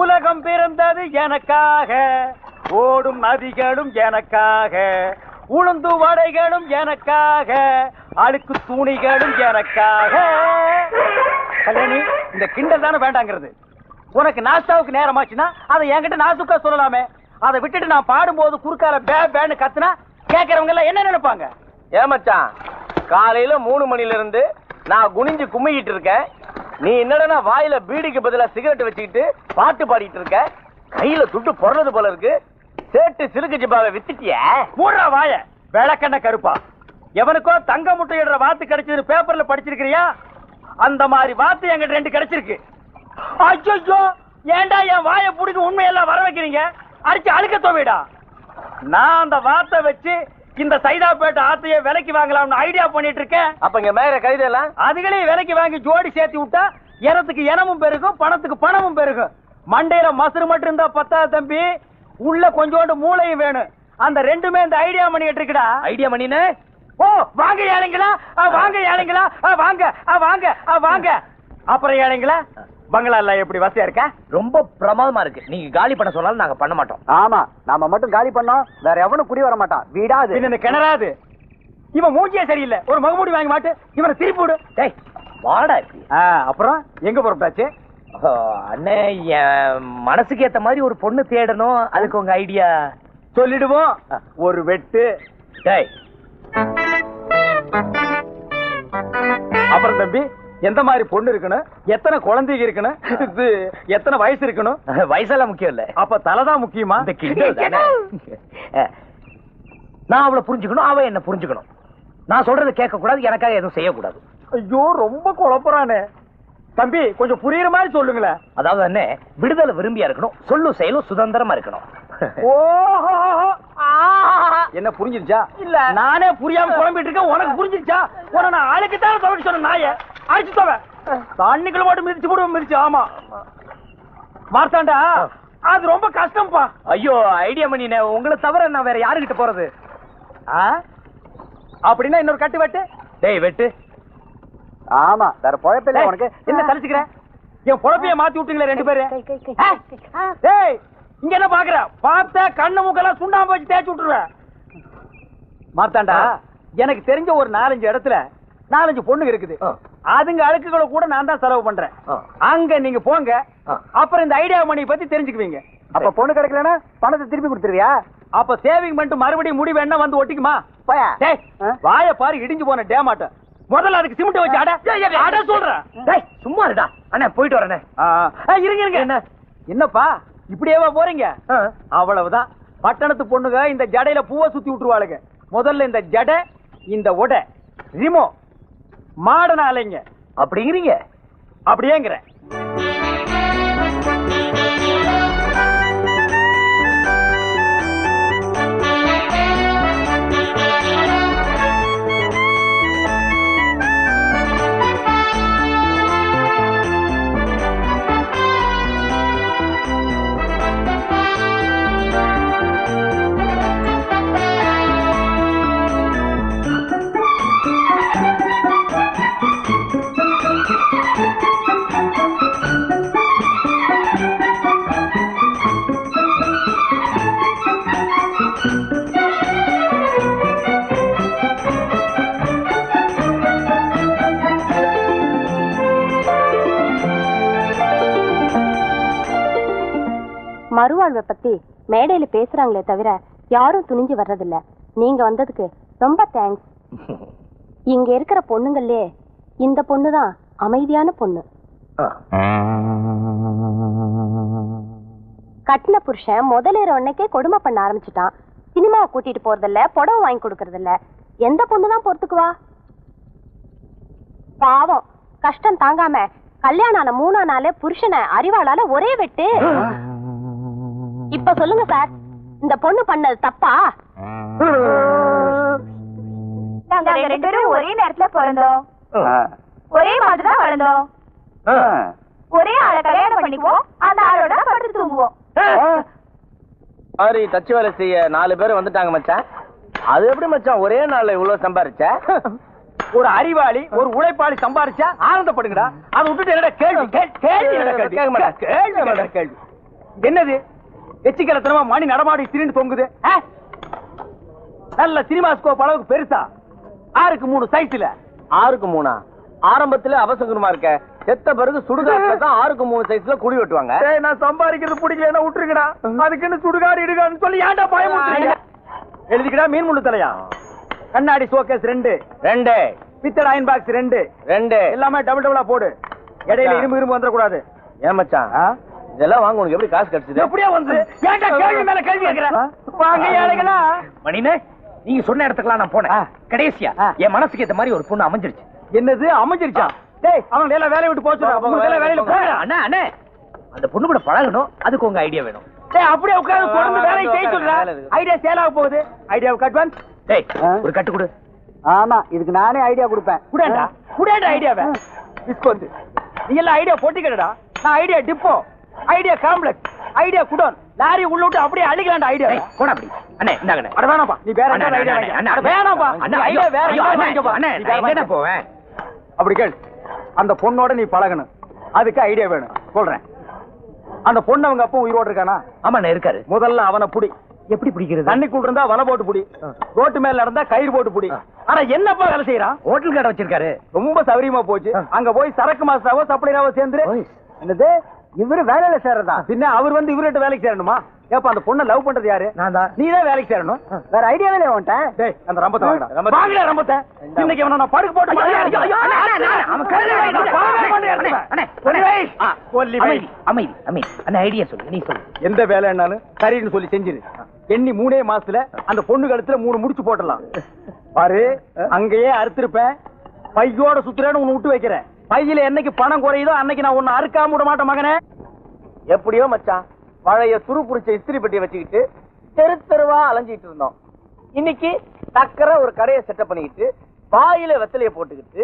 உலகம் பிறந்தது எனக்காக, ஓடும் நதிகளும் எனக்காக, உளுந்து வடைகளும் எனக்காக, அழுக்கு துணிகளும் எனக்காக. கல்யாணி, இந்த கிண்டல் தானே வேண்டாங்கிறது. உனக்கு நாஸ்தாவுக்கு நேரமாச்சுன்னா அதை என்கிட்ட நாசுக்கா சொல்லலாமே. அதை விட்டுட்டு நான் பாடும்போது குறுக்கால பே பேன்னு கத்துனா கேட்கறவங்க எல்லாம் என்ன நினைப்பாங்க? ஏமாச்சான், காலையில 3 மணில இருந்து நான் குனிஞ்சு கும்மிக்கிட்டு இருக்கேன். நீ என்னடா வாயில பீடிக்கு பதிலா சிகரெட் வச்சுக்கிட்டு பாட்டு பாடிட்டு இருக்க. கையில துட்டு பொறது போல இருக்கு. சேட்டு சிலுக்கு ஜிப்பாவை வித்துட்டிய. மூடுறா வாய, விளக்கண்ண கருப்பா. எவனுக்கோ தங்க முட்டையிடுற வாத்து கிடைச்சது பேப்பர்ல படிச்சிருக்கிறியா? அந்த மாதிரி வாத்து எங்கிட்ட 2 கிடைச்சிருக்கு. ஐயோ, ஏண்டா என் வாயை புடிக்க உண்மையெல்லாம் வர வைக்கிறீங்க? அடிச்சு அழுக்க தோவிடா. நான் அந்த வாத்தை வச்சு இந்த சைதாப்பேட்டை ஆத்தையே விலைக்கு வாங்கலாம்னு ஐடியா பண்ணிட்டு இருக்கேன். அப்ப இங்க மேல கைதெல்லாம் அதுகளையும் விலைக்கு வாங்கி ஜோடி சேர்த்து விட்டா எனத்துக்கு இனமும் பெருகும், பணத்துக்கு பணமும் பெருகும். மண்டையில மசுறு மட்டும் இருந்தா பத்தாது தம்பி, உள்ள கொஞ்சோண்டு மூளையும் வேணும். அந்த ரெண்டுமே இந்த ஐடியா பண்ணிட்டு இருக்குடா. ஐடியா பண்ணினே. ஓ, வாங்க ஏழைங்களா, வாங்க ஏழைங்களா, வாங்க வாங்க வாங்க. அப்புறம் ஏழைங்களா, பங்களா எல்லாம் எப்படி வசதியா இருக்கா? ரொம்ப பிரமாதமா இருக்கு. நீங்க காலி பண்ண சொன்னாலும் நாங்க பண்ண மாட்டோம். ஆமா, நாம மட்டும் காலி பண்ணோம், வேற எவனும் குடி வர மாட்டான். வீடாது என்ன கிணறாது. இவன் மூஞ்சியே சரியில்லை. ஒரு மகமூடி வாங்கி மாட்டு, இவனை திருப்பி விடு. டேய் வாடா இருக்கு. அப்புறம் எங்க புறப்பட்டாச்சு? அண்ணே, என் மனசுக்கு ஏத்த மாதிரி ஒரு பொண்ணு தேடணும். அதுக்கு உங்க ஐடியா சொல்லிடுவோம். ஒரு வெட்டு. டேய், அப்புறம் தம்பி, எந்த மாதிரி பொண்ணு இருக்கணும், எத்தனை குழந்தைங்க இருக்கணும், எத்தனை வயசு இருக்கணும்? வயசெல்லாம் முக்கியம் இல்ல. அப்ப தலைதான் முக்கியமா? இந்த கிண்டல் தானே. நான் அவளை புரிஞ்சுக்கணும், அவ என்ன புரிஞ்சுக்கணும். நான் சொல்றதை கேட்க கூடாது, எனக்காக எதுவும் செய்யக்கூடாது. ஐயோ, ரொம்ப குழப்பறானே. தம்பி, கொஞ்சம் புரியுற மாதிரி சொல்லுங்களேன். அதாவது என்ன, விடுதலை விரும்பியா இருக்கணும், சொல்லும் செயலும் சுதந்திரமா இருக்கணும். என்ன புரிஞ்சிருச்சா? இல்ல, நானே புரியாம குழம்பிட்டு இருக்கேன். உனக்கு புரிஞ்சிருச்சா? உன நான் ஆளுக்குத்தான் துவைக்க சொன்ன நாய அடிச்சு தோவ தண்ணிக்குள்ள மட்டும் மிதிச்சு கூட மிதிச்சு. ஆமா மார்த்தாண்டா, அது ரொம்ப கஷ்டம்ப்பா. ஐயோ, ஐடியா பண்ணினே. உங்களை தவிர நான் வேற யாருகிட்ட போறது? அப்படின்னா இன்னொரு கட்டு வெட்டு. டேய் வெட்டு. ஆமா, வேற பொழப்பில்ல உனக்கு. என்ன தலிச்சுக்கிற? என் பொழப்பைய மாத்தி விட்டீங்களே 2 பேரு. டேய், இங்க என்ன பாக்குற? பார்த்த கண்ணு மூக்கெல்லாம் சுண்ணாம்பு வச்சு தேய்ச்சி விட்டுருவேன். மார்த்தாண்டா, எனக்கு தெரிஞ்ச ஒரு 4-5 இடத்துல 4-5 பொண்ணுங்க இருக்குது. அதுங்க அழுக்குகளை கூட நான் தான் செலவு பண்றேன். அங்க நீங்க போங்க, அப்புறம் இந்த ஐடியா மணி பத்தி தெரிஞ்சுக்குவீங்க. அப்ப பொண்ணு கிடைக்கலன்னா பணத்தை திருப்பி கொடுத்துருவியா? அப்ப சேவிங் பண்ணிட்டு மறுபடியும் முடிவு என்ன வந்து ஒட்டிக்குமா? டேய், வாய பாரு, இடிஞ்சு போன டேமாட்ட. முதல்ல அதுக்கு சிமெண்ட் வச்சு அட சொல்றேன். டேய் சும்மா இருடா. அண்ணா போயிட்டு வரேனே. இருங்க இருங்க. என்ன என்னப்பா இப்படியேவா போறீங்க? அவ்வளவுதான். பட்டணத்து பொண்ணுங்க இந்த ஜடையில பூவை சுத்தி விட்டுருவாளுங்க. முதல்ல இந்த ஜடை, இந்த உடை ரிமோ மாடன அலைங்க. அப்படிங்கிறீங்க? அப்படியேங்கிற. மறுவாழ்வை பத்தி மேடையில பேசுறாங்களே தவிர யாரும் துணிஞ்சு வர்றதில்ல. நீங்க வந்ததுக்கு ரொம்ப தேங்க்ஸ். இங்க இருக்கிற பொண்ணுங்களே இந்த பொண்ணுதான் அமைதியான பொண்ணு. கட்டின புருஷன் முதலேற உடனே கொடுமை பண்ண ஆரம்பிச்சுட்டான். சினிமாவை கூட்டிட்டு போறதில்ல, புடவை வாங்கி கொடுக்கறது இல்ல. எந்த பொண்ணுதான் பொறுத்துக்குவா? பாவம், கஷ்டம் தாங்காம கல்யாணம் ஆன 3ஆம் நாளே புருஷனை அறிவாளால ஒரே வெட்டு. இப்ப சொல்லுங்க சார், இந்த பொண்ணு பண்ணது தப்பா? நாங்க 2 பேரும் ஒரே நேரத்துல பிறந்தோம், ஒரே மாதிரிதான் வளர்ந்தோம், ஒரே ஆளை கல்யாணம் பண்ணிக்குவோம், அந்த ஆளோட படுத்து தூங்குவோம். மாதிரி தச்சு வேலை செய்ய 4 பேர் வந்துட்டாங்க மச்சான். அது எப்படி மச்சான் ஒரே நாள்ல இவ்வளவு சம்பாரிச்ச? ஒரு அறிவாளி ஒரு உழைப்பாளி சம்பாரிச்சா ஆனந்தப்படுங்கடா. அதை விட்டுட்டு என்னடா கேள்வி கேள்வி என்னது? எச்சிக்கலத்தனமா மணி நடமாடி திரிந்து தொங்குது. நல்ல சினிமா ஸ்கோப் அளவுக்கு பெருசா 6க்கு 3 சைஸ்ல. 6க்கு 3 ஆரம்பத்துல அவசகுரமா இருக்க, செத்த பிறகு சுடுகாட்டுல தான் 6க்கு 3 சைஸ்ல குடி வெட்டுவாங்க. நான் சம்பாதிக்கிறது பிடிக்கலன்னா விட்டுருங்கடா. அதுக்குன்னு சுடுகாடு இடுகான்னு சொல்லி ஏன்டா பயமுறுத்துறீங்க? எழுதிக்கடா. மீன் முள்ளு தலையா, கண்ணாடி ஷோகேஸ் 2 பித்தளை அயன் பாக்ஸ் 2 எல்லாமே டபுள் டபுளா போடு. இடையில இரும்பு வந்துட கூடாது. ஏன் மச்சான் இதெல்லாம் வாங்க உனக்கு எப்படி காசு கிடைச்சது? எப்படியா வந்து ஏன்டா கேள்வி மேல கேள்வி கேக்குற? வாங்க ஏழைகளா. மணினே, நீங்க சொன்ன இடத்துக்குலாம் நான் போனேன். கடைசியா என் மனசுக்கு ஏத்த மாதிரி ஒரு பொண்ணு அமைஞ்சிருச்சு. என்னது அமைஞ்சிருச்சா? டேய் அவங்க எல்லாம் வேலைய விட்டு போச்சு. வேலையில போற அண்ணா அண்ணே, அந்த பொண்ணு கூட பழகணும், அதுக்கு உங்க ஐடியா வேணும். டேய் அப்படியே உட்கார்ந்து தொடர்ந்து வேலையை செய்ய சொல்றா. ஐடியா சேல் ஆக போகுது. ஐடியாவுக்கு அட்வான்ஸ். டேய் ஒரு கட்டு கொடு. ஆமா இதுக்கு நானே ஐடியா கொடுப்பேன். குடேண்டா ஐடியாவை. டிஸ்கவுண்ட். நீ எல்லாம் ஐடியா போட்டிக்கடா. நான் idea depot, idea complex, idea godown, lorry உள்ள விட்டு அப்படியே அழிக்கலாம்டா ஐடியா. போடா அப்படி. அண்ணே இந்தாங்கண்ணே. அட வேணாம்பா, நீ வேற என்ன ஐடியா வாங்க. அட வேணாம்பா. ஐடியா வேற அண்ணே நான் எங்க போவேன்? அப்படி கேள். அந்த பொண்ணோட நீ பழகணும், அதுக்கு ஐடியா வேணும். சொல்றேன். அந்த பொண்ணு அவங்க அப்பா உயிரோடு இருக்கானா? ஆமாண்ணே இருக்காரு. முதல்ல அவனை புடி. எப்படி பிடிக்கிறது? தண்ணிக்குள்ள இருந்தா வலை போட்டு புடி, ரோட்டு மேல நடந்தா கயிறு போட்டு புடி. ஆனா என்னப்பா வேலை செய்யறான்? ஹோட்டல் கடை வச்சிருக்காரு. ரொம்ப சௌரியமா போச்சு. அங்க போய் சரக்கு மாஸ்டராவோ சப்ளையராவோ சேர்ந்து என்னது இவரு வேலையில சேர்றதா? பின்ன அவர் வந்து இவர்கிட்ட வேலைக்கு சேரணுமா? ஏப்பா அந்த பொண்ணை லவ் பண்றது யாரு? நான் தான். நீ தான் வேலைக்கு சேரணும். வேற ஐடியாவே இல்ல உன்கிட்ட. டேய் அந்த ரம்பத்தை வாங்கடா. வாங்கடா ரம்பத்தை. இன்னைக்கு அவன நான் படுக்க போட்டு அவன் அமைதி அமைதி. அந்த ஐடியா சொல்லு, நீ சொல்லு. எந்த வேலைன்னாலும் சரின்னு சொல்லி செஞ்சிரு. எண்ணி 3 மாசத்துல அந்த பொண்ணு கழுத்துல 3 முடிச்சு போட்டலாம். பாரு அங்கேயே அறுத்திருப்பேன். பையோட சுத்துறேன்னு உன்னை விட்டு வைக்கிறேன். பையில என்னைக்கு பணம் குறையுதோ அன்னைக்கு நான் உன்னை அறுக்காம விட மாட்டேன் மகனே. எப்படியோ மச்சான் பழைய துரு புடிச்ச இஸ்திரி பெட்டி வச்சுக்கிட்டு தெரு தெருவா அலைஞ்சிட்டு இருந்தோம். இன்னைக்கு டக்கர ஒரு கடையை செட்டப் பண்ணிக்கிட்டு வாயில வெத்தலைய போட்டுக்கிட்டு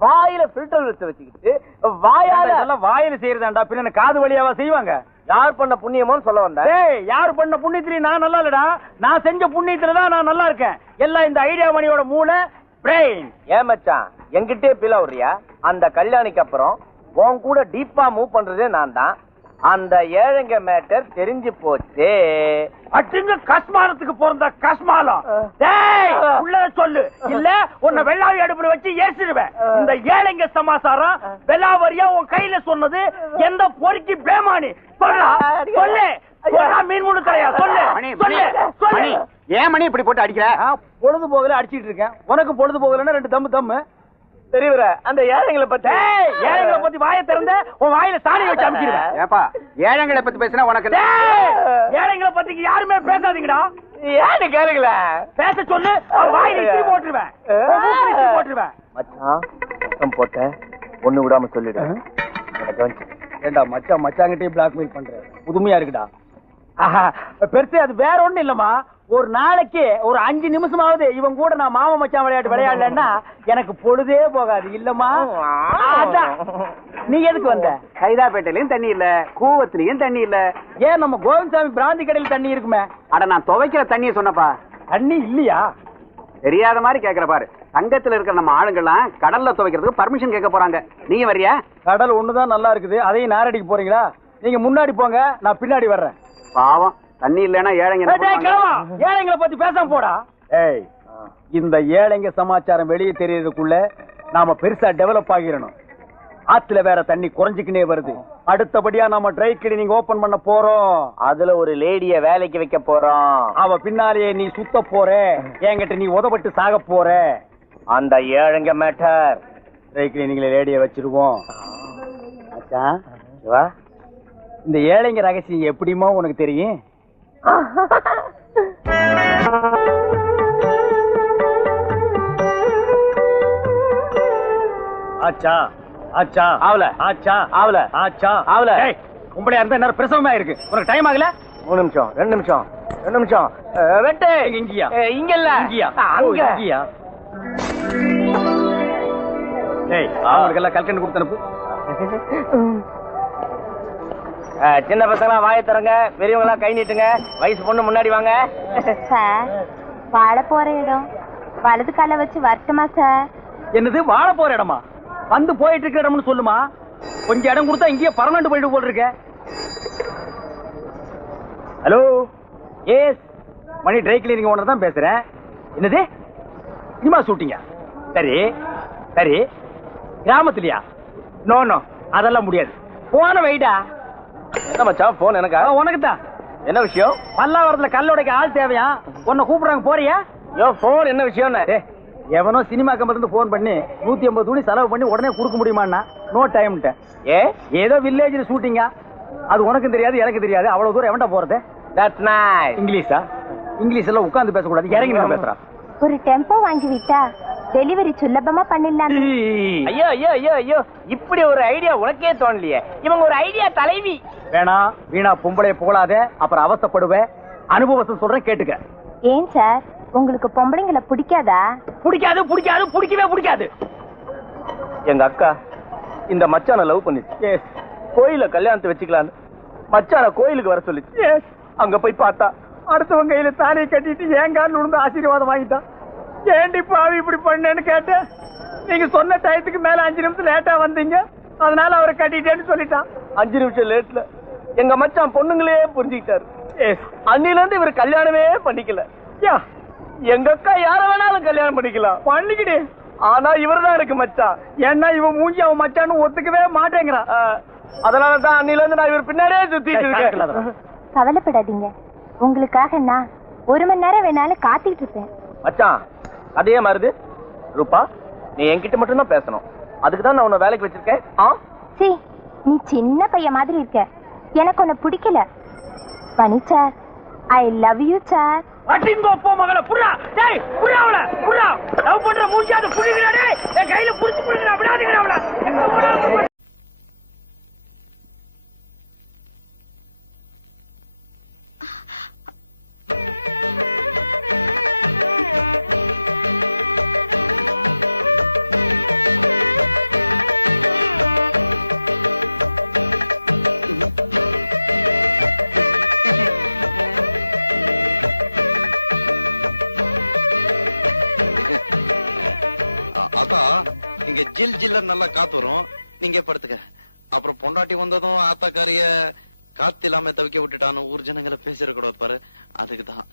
வாயில ஃபில்டர் வச்சுக்கிட்டு வாயில செய்யறதாண்டா. பின்ன காது வழியாவா செய்வாங்க? யார் பண்ண புண்ணியமோன்னு சொல்ல வந்தேன். யார் பண்ண புண்ணியத்திலயும் நான் நல்லா இல்லடா. நான் செஞ்ச புண்ணியத்துலதான் நான் நல்லா இருக்கேன். எல்லாம் இந்த ஐடியா மணியோட மூளை பிரெயின். ஏன் மச்சான் என்கிட்டே பீலா விடுறியா? அந்த கல்யாணிக்கு அப்புறம் உன் கூட டீப்பா மூவ் பண்றதே நான் தான். அந்த ஏழைங்க மேட்டர் தெரிஞ்சு போச்சு. அட்டுங்க கஸ்மானத்துக்கு பிறந்த கஸ்மாலம். உள்ள சொல்லு, இல்ல உன்னை வெள்ளாவி அடுப்புல வச்சு ஏசிடுவேன். இந்த ஏழைங்க சமாசாரம் வெள்ளாவரியா உன் கையில சொன்னது எந்த பொறுக்கி பேமானி? சொல்லு மீன் முழு தலையா சொல்லு. ஏன் மணி இப்படி போட்டு அடிக்கிற? பொழுது போகல அடிச்சிட்டு இருக்கேன். உனக்கு பொழுது போகலன்னா 2 தம்மு தம்மு. தெரியவர அந்த ஏழைங்களை பத்தி வாயை திறந்த உன் வாயில சாணி வச்சு அமைச்சிருவேன். ஏப்பா ஏழைங்களை பத்தி பேசினா உனக்கு ஏழைங்களை பத்தி யாருமே பேசாதீங்கடா. ஏன்னு கேளுங்கள பேச சொல்லு. வாயில இஸ்திரி போட்டுருவேன். போட்டுருவேன். மச்சான் மொத்தம் போட்ட ஒண்ணு விடாம சொல்லிடு. ஏண்டா மச்சான் மச்சாங்கிட்டே பிளாக்மெயில் பண்ற? புதுமையா இருக்குடா. பெருசு அது வேற ஒண்ணு இல்லம்மா. ஒரு நாளைக்கு ஒரு 5 நிமிஷமாவது இவன் கூட நான் மாமா மச்சான் விளையாட்டு விளையாடலன்னா எனக்கு பொழுதே போகாது இல்லம்மா. நீ எதுக்கு வந்த? கைதாப்பேட்டையிலயும் தண்ணி இல்ல, கூவத்திலயும் தண்ணி இல்ல. ஏன் நம்ம கோவிந்தசாமி பிராந்தி கடையில் தண்ணி இருக்குமே? அட நான் துவைக்கிற தண்ணியை சொன்னப்பா. தண்ணி இல்லையா? தெரியாத மாதிரி கேக்குற பாரு. சங்கத்துல இருக்கிற நம்ம ஆளுங்கெல்லாம் கடல்ல துவைக்கிறதுக்கு பர்மிஷன் கேட்க போறாங்க. நீங்க வரியா? கடல் ஒண்ணுதான் நல்லா இருக்குது, அதையும் நாரடிக்கு போறீங்களா? நீங்க முன்னாடி போங்க, நான் பின்னாடி வர்றேன். பாவம் தண்ணி இல்லைன்னா ஏழைங்களை பத்தி பேசாம போடா. இந்த ஏழைங்க சமாச்சாரம் வெளியே தெரியறதுக்குள்ள நாம பெருசா டெவலப் ஆகிரணும். ஆத்துல வேற தண்ணி குறைஞ்சுக்கினே வருது. அடுத்தபடியா நாம ட்ரை கிளீனிங் ஓபன் பண்ண போறோம். அதுல ஒரு லேடிய வேலைக்கு வைக்க போறோம். அவ பின்னாலேயே நீ சுத்த போற. என்கிட்ட நீ உதப்பட்டு சாக போற. அந்த ஏழைங்க மேட்டர் ட்ரை கிளீனிங்ல லேடிய வச்சிருவோம். இந்த ஏழைங்க ரகசியம் எப்படிமோ உனக்கு தெரியும்? ஆச்சா ஆச்சா ஆவல ஆச்சா ஆவல ஆச்சா ஆவல. உம்பளையா இருந்தா என்ன பிரசவமா இருக்கு? உனக்கு டைம் ஆகல? 3 நிமிஷம் 2 நிமிஷம் 2 நிமிஷம். வெட்டு இங்கயா? இங்க இல்ல இங்கயா? இங்கயா? டேய் அவங்களுக்கு எல்லாம் கல்கண்டு கொடுத்து அனுப்பு. சின்ன பசங்களா வாயை தரங்க, பெரியவங்களா கை நீட்டுங்க. வயசு பொண்ணு முன்னாடி வாங்க. சார் வாழ போற இடம் வலது கால வச்சு வரட்டுமா சார்? என்னது வாழ போற இடமா? வந்து போயிட்டு இருக்கிற இடம்னு சொல்லுமா. கொஞ்சம் இடம் கொடுத்தா இங்கேயே பர்மனன்ட் போயிட்டு போல் இருக்க. ஹலோ, எஸ், மணி ட்ரை கிளீனிங் ஓனர் தான் பேசுறேன். என்னது சினிமா ஷூட்டிங்கா? சரி சரி, கிராமத்துலயா? நோ நோ, அதெல்லாம் முடியாது. போன வைடா. என்ன மச்சான் போன் எனக்கா? உனக்கு தான். என்ன விஷயம்? பல்லாவரத்துல கல்லோடைக்கு ஆள் தேவையா? உன்னை கூப்பிடுறாங்க, போறியா? யோ போன் என்ன விஷயம்? எவனோ சினிமா கம்பெனில இருந்து போன் பண்ணி 150 துணி செலவு பண்ணி உடனே கொடுக்க முடியுமான்னா நோ டைம்ட்ட. ஏதோ வில்லேஜ்ல ஷூட்டிங்கா, அது உனக்கும் தெரியாது எனக்கு தெரியாது. அவ்வளவு தூரம் எவன்டா போறது? That's nice. இங்கிலீஷா? இங்கிலீஷ் எல்லாம் உட்கார்ந்து பேசக்கூடாது, இறங்கி நான் பேசுறேன். ஒரு டெம்போ வாங்கி விட்டா டெலிவரி சுலபமா பண்ணிடலாம். ஐயோ ஐயோ ஐயோ ஐயோ, இப்படி ஒரு ஐடியா உனக்கே தோணலையே. இவங்க ஒரு ஐடியா தலைவி. வேணா வீணா பொம்பளை புகழாதே, அப்புறம் அவஸ்தைப்படுவேன். அனுபவத்தை சொல்றேன், கேட்டுக்க. ஏன் சார், உங்களுக்கு பொம்பளைங்களை பிடிக்காதா? பிடிக்காது பிடிக்காது பிடிக்கவே பிடிக்காது. எங்க அக்கா இந்த மச்சான லவ் பண்ணிச்சு. கோயில கல்யாணத்தை வச்சுக்கலான்னு மச்சான கோயிலுக்கு வர சொல்லிச்சு. அங்க போய் பார்த்தா அடுத்தவங்க கையில தாலியை கட்டிட்டு ஏங்கான்னு விழுந்து ஆசீர்வாதம் வாங்கிட்டான். ஏண்டி பாவி இப்படி பண்ணேன்னு கேட்டேன். நீங்க சொன்ன டயத்துக்கு மேல 5 நிமிஷம் லேட்டா வந்தீங்க, அதனால அவரை கட்டிட்டேன்னு சொல்லிட்டான். 5 நிமிஷம் லேட்ல எங்க மச்சான் பொண்ணுங்களே புரிஞ்சுக்கிட்டாரு. அன்னில இருந்து இவர் கல்யாணமே பண்ணிக்கல. எங்க அக்கா யார வேணாலும் கல்யாணம் பண்ணிக்கலாம், பண்ணிக்கிடு. ஆனா இவர்தான் எனக்கு மச்சான். ஏன்னா இவன் மூஞ்சி அவன் மச்சான்னு ஒத்துக்கவே மாட்டேங்கிறான். அதனாலதான் அன்னில இருந்து நான் இவர் பின்னாடியே சுத்திட்டு இருக்கேன். கவலைப்படாதீங்க, உங்களுக்காக நான் 1 மணி நேரம் வேணாலும் காத்துக்கிட்டு இருப்பேன். மச்சான் அதே மாறுது. ரூபா, நீ என்கிட்ட மட்டும் தான் பேசணும். அதுக்கு தான் நான் உன்னை வேலைக்கு வச்சிருக்கேன். சி, நீ சின்ன பையன் மாதிரி இருக்க, எனக்கு உன்னை பிடிக்கல. பனி sir, I love you sir. அடிங்கோ போ மகள, புறா. டேய் புறா, அவள புறா. லவ் பண்ற மூஞ்சியாத புடிங்கடா. டேய் என் கையில புடிச்சு புடிங்கடா, விடாதீங்கடா அவள. எங்க போறா? ஆத்தா, இங்க ஜில் ஜில்ல நல்லா காத்து வரும், நீங்க படுத்துக்க. அப்புறம் பொண்டாட்டி வந்ததும் ஆத்தாக்காரிய காத்து இல்லாம தவிக்க விட்டுட்டான்னு ஊர் ஜனங்களை பேசிடக்கூடாது பாரு. அதுக்குதான்.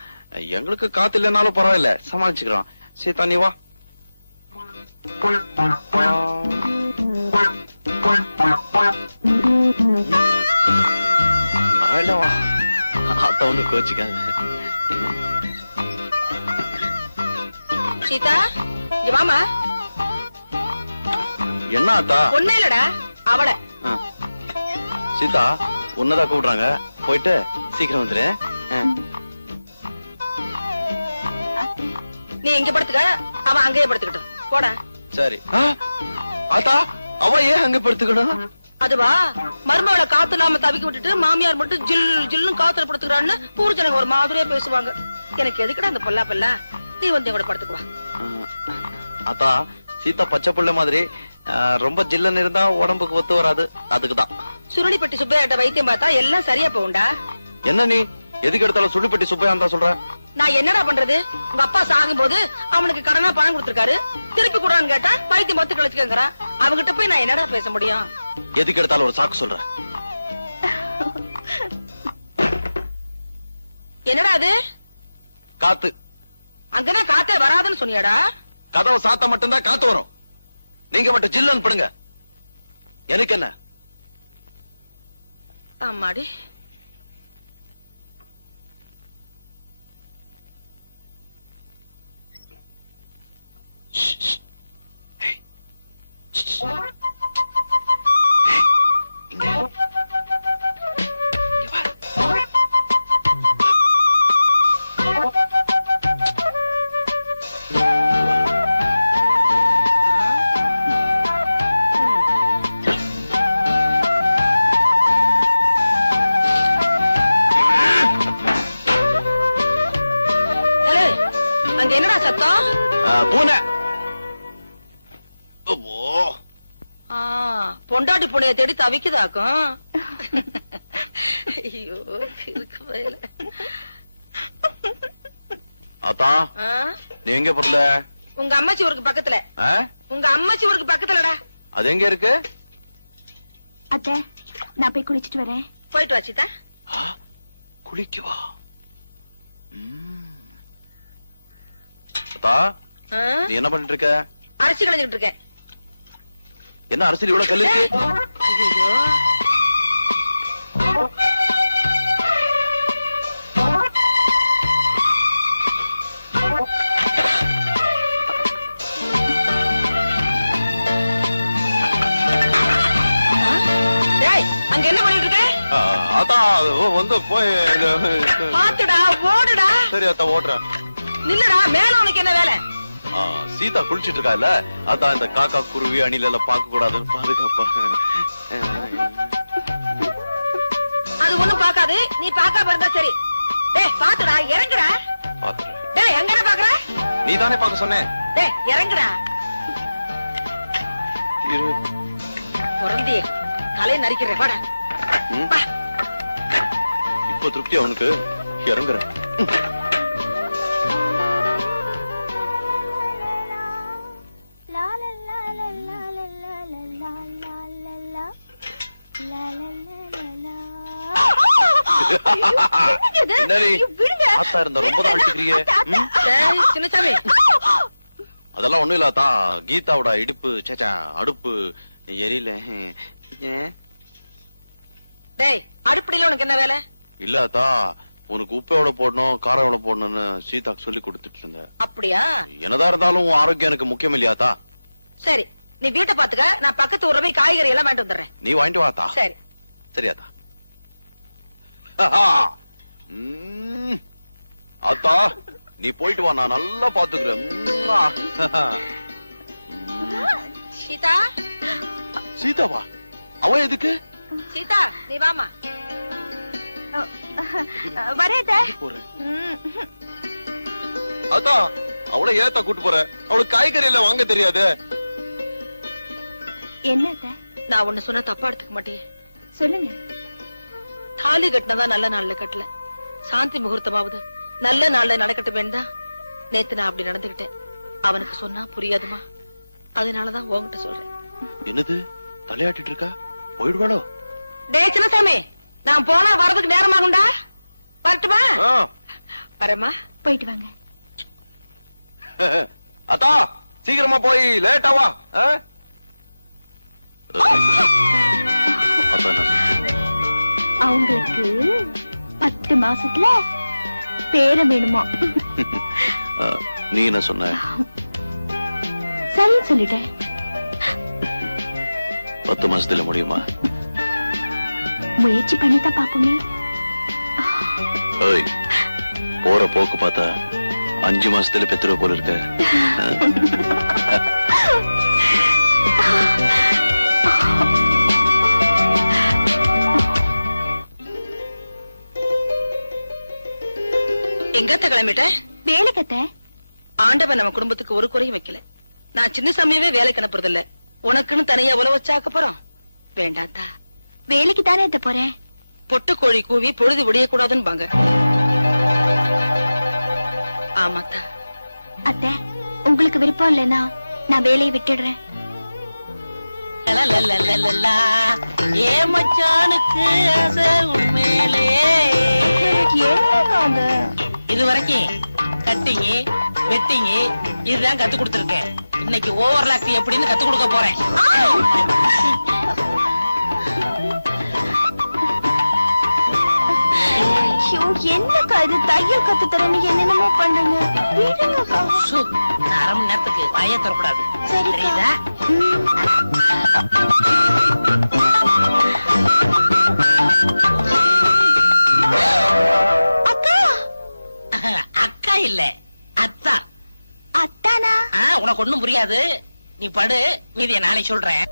எங்களுக்கு காத்து இல்லைனாலும் பரவாயில்ல, சமாளிச்சுக்கிறோம். சீதா நீ வா. பரவாயில்ல வா, ஆத்தா ஒண்ணு கோச்சுக்காது. சீதா இங்க வாமா. என்ன ஆத்தா? ஒண்ணே இல்லடா, அவள. சீதா உன்னதான் கூப்பிடுறாங்க, போயிட்டு சீக்கிரம் வந்துரு. நீ இங்க படுத்துக்க, அவன் அங்கேயே படுத்துக்கிட்டோம். போடா. சரி. ஆத்தா, அவ ஏன் அங்க படுத்துக்கணும்? அதுவா, மருமகளை காத்து இல்லாம தவிக்க விட்டுட்டு மாமியார் மட்டும் ஜில் ஜில்னு காத்துல படுத்துக்கிறான்னு ஊர் ஜனங்க ஒரு மாதிரியா பேசுவாங்க. எனக்கு எதுக்குடா அந்த பொல்லா பல்லா? நீ வந்து கூட படுத்துக்குவா. ஆத்தா, சீதா பச்சை புள்ள மாதிரி ரொம்ப ஜில்லன்னு இருந்தா உடம்புக்கு ஒத்து வராது, அதுக்குதான். சுருளிப்பட்டி சுப்பையாட்ட வைத்தியம் பார்த்தா எல்லாம் சரியா போகும்டா. என்ன நீ எதுக்கு எடுத்தாலும் சுருளிப்பட்டி சுப்பையா தான் சொல்ற? நான் என்னடா பண்றது? உங்க அப்பா சாகும் போது அவனுக்கு கடனா பணம் கொடுத்திருக்காரு, திருப்பி கூடான்னு கேட்டா வைத்தியம் மொத்த கழிச்சுக்கங்கிறான். அவங்கிட்ட போய் நான் என்னடா பேச முடியும்? எதுக்கு எடுத்தாலும் ஒரு சாக்கு சொல்ற. என்னடா அது? காத்து. அங்கதான் காத்தே வராதுன்னு சொன்னியாடா? கதவை சாத்த மட்டும்தான் காத்து வரும், நீங்க மட்டும் ஜில்லன்னு படுங்க. எனக்கு என்ன? ஆமாடி. அங்க என்னடா சத்தம்? பூனை. பொண்டாட்டி பூனைய தேடி தவிக்குதாக்கும். ஐயோ இருக்கு வயல. ஆத்தா, நீ எங்க போறல? உங்க அம்மாச்சி ஊருக்கு பக்கத்துல. உங்க அம்மாச்சி ஊருக்கு பக்கத்துலடா. அது எங்க இருக்கு? அத்தை, நான் போய் குளிச்சிட்டு வரேன். போயிட்டு வா சீதா. குளிக்கவா? அத்தா, நீ என்ன பண்ணிட்டு இருக்க? அரிசி களைஞ்சிட்டு இருக்கேன். என்ன அரசியல் இவ்வளவு கல்லு இருக்கு? ஐயோ, அங்க என்ன பண்ணிட்டு இருக்க? அத்தா வந்து போய் பாத்துடா, ஓடுடா. சரி அத்தா, ஓடுறேன். நில்லுடா, மேல உனக்கு என்ன வேலை? சீதா குளிச்சிட்டு இருக்கா இல்ல, அதான் இந்த காக்கா குருவி அணில எல்லாம் பார்க்க கூடாதுன்னு பாதுகாப்பா. அது ஒண்ணும் பாக்காது, நீ பாக்காம இருந்தா சரி. டேய் பாத்துடா, இறங்குடா. பாத்துறேன். டேய் எங்க பாக்குற? நீ தானே பார்க்க சொன்னே. டேய் இறங்குடா. பொறந்தியே தலையை நரிக்கிறேன், வாடா. இப்போ திருப்தி அவனுக்கு, இறங்குறேன். அதெல்லாம் ஒண்ணும் இல்லாதா, கீதாவோட இடுப்பு சேச்சா அடுப்பு எரியல. டேய் அடுப்படியில உனக்கு என்ன வேலை? இல்லாதா, உனக்கு உப்பு எவ்வளவு போடணும் காரம் எவ்வளவு போடணும்னு சீதாக்கு சொல்லி கொடுத்துட்டு இருந்தேன். அப்படியா? என்னதான் இருந்தாலும் ஆரோக்கியம் எனக்கு முக்கியம் இல்லையாத்தா? சரி, நீ வீட்டை பாத்துக்க, நான் பக்கத்து ஊர்ல போய் காய்கறி எல்லாம் வாங்கிட்டு வந்துடுறேன். நீ வாங்கிட்டு வாத்தா. சரி சரியாத்தா. அத்தா நீ போயிட்டு வா, நான் நல்லா பாத்துக்கிறேன். சீதா. சீதாவா? அவ எதுக்கு? சீதா நீ வாமா. வரேதே. அத்தா அவளை ஏத்தா கூட்டு போற? அவளுக்கு காய்கறி எல்லாம் வாங்க தெரியாது. என்னத்த? நான் ஒண்ணு சொன்னா தப்பா எடுத்துக்க மாட்டியே? சொல்லுங்க. தாலி கட்டினதா நல்ல நாள்ல கட்டல, சாந்தி முகூர்த்தமாவது நல்ல நாள்ல நடக்கட்டும் வேண்டாம். நேத்து நான் அப்படி நடந்துகிட்டேன். அவனுக்கு சொன்னா புரியாதுமா, அதனாலதான் உன்கிட்ட சொல்றேன். என்னது தலையாட்டிட்டு இருக்கா? போயிடுவாளோ? டே சின்னசாமி, நான் போனா வரதுக்கு நேரமாகும்டா. வரட்டுமா? வரமா? போயிட்டு வாங்க. அத்தா சீக்கிரமா போய் லேட்டாவா. அவங்களுக்கு 10 மாசத்துல பேரம் வேணுமா? நீ என்ன சொன்ன? சரி சொல்லிட்டேன். 10 மாசத்துல முடியுமா? முயற்சி பண்ணிதான் பாப்போமே. போற போக்கு பார்த்தா 5 மாசத்துல பெத்துற போல இருக்க. எங்கத்த கிளம்பிட்ட? வேலைக்கத்த. ஆண்டவன் நம்ம குடும்பத்துக்கு ஒரு குறையும் வைக்கல. நான் சின்ன சமயமே வேலைக்கு அனுப்புறது இல்ல. உனக்குன்னு தனியா உழவு வச்சாக்க போறோம். வேண்டாத்தா. வேலைக்கு தானே எத்த போறேன். பொட்டு கோழி கூவி பொழுது விடிய கூடாதுன்னு பாங்க. ஆமாத்தா. அத்தை, உங்களுக்கு விருப்பம் இல்லைன்னா நான் வேலையை விட்டுடுறேன். ஏ மச்சானுக்கு ஆசை உண்மையிலே. என்னங்க இது வரைக்கும் கட்டிங்க வெட்டிங்க இதுதான் கத்து கொடுத்துருக்கேன். இன்னைக்கு ஓவர்லாக் எப்படின்னு கத்து கொடுக்க போறேன். என்னக்கா இது தையல் கத்து தரேன்னு என்னென்னமோ பண்ணுங்க. விடுங்கக்கா. 1/2 மணி நேரத்துக்கு வாயே தரக்கூடாது. சரிதா? அக்கா. அக்கா இல்ல அத்தா. அத்தானா? உனக்கு ஒண்ணும் புரியாது. நீ படு, மீதிய நாளை சொல்றேன்.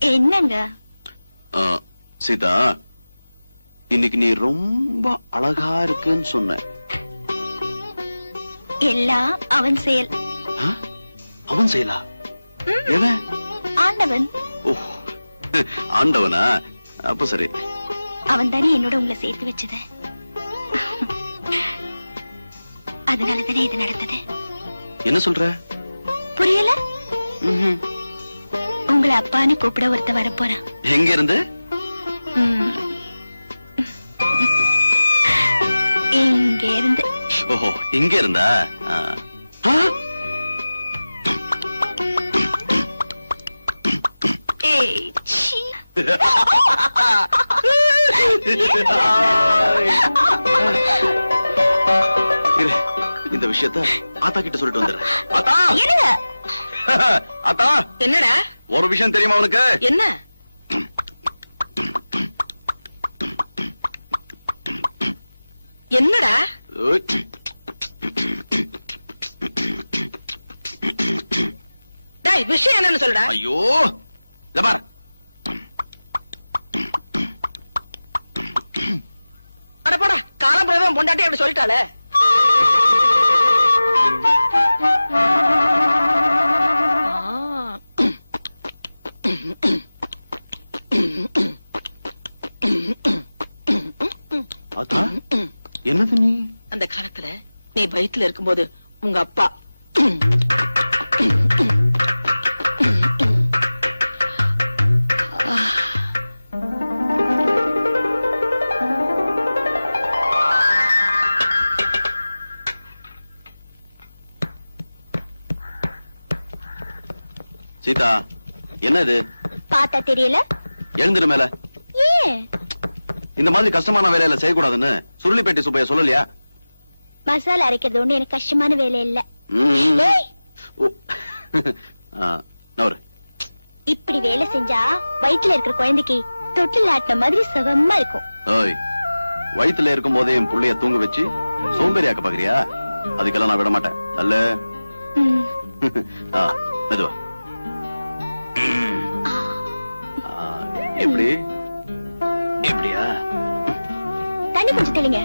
என்னங்க? சீதா, இன்னைக்கு நீ ரொம்ப அழகா இருக்குன்னு சொன்ன. எல்லாம் அவன் செயல். அவன் செயலா? எவன்? ஆண்டவன். ஓ, ஆண்டவனா? அப்ப சரி. அவன் தானே என்னோட உங்களை சேர்த்து வச்சது. அதனால தானே இது நடந்தது. என்ன சொல்ற? புரியல? உங்களை அப்பான்னு கூப்பிட ஒருத்த வரப்போறான். எங்க இருந்து? இங்க இருந்து. ஓஹோ, இங்க இருந்தா? இந்த விஷயத்த ஆத்தா கிட்ட சொல்லிட்டு வந்துடுறேன். ஆத்தா! ஆத்தா! என்னடா? ஒரு விஷயம் தெரியுமா உனக்கு? என்ன? என்னடா? டேய், விஷயம் என்னன்னு சொல்லுடா. ஐயோ, பார். அட போடா, காலம்புறவே பொண்டாட்டி அப்படி சொல்லிட்டாளே. என்னது நீ? அந்த காலத்துல நீ வயித்துல இருக்கும்போது உங்க அப்பா சீதா, என்ன இது? பார்த்தா தெரியல? எழுந்துரு மேல. ஏன் இந்த மாதிரி கஷ்டமான வேலையில செய்யக்கூடாதுன்னு சுருளிப்பேட்டை சுப்பைய சொல்லலையா? மசாலா அரைக்கிறது ஒண்ணு எனக்கு கஷ்டமான வேலை இல்ல. இப்படி வேலை செஞ்சா வயிற்றுல இருக்கிற குழந்தைக்கு தொட்டில் ஆட்டின மாதிரி சுகமா இருக்கும். வயிற்றுல இருக்கும் போதே என் புள்ளைய தூங்க வச்சு சோம்பேறி ஆக்க பாக்குறியா? அதுக்கெல்லாம் நான் விட மாட்டேன். அல்ல மெதுவா. எப்படி? எப்படியா? தண்ணி கொஞ்சம் தெளிங்க.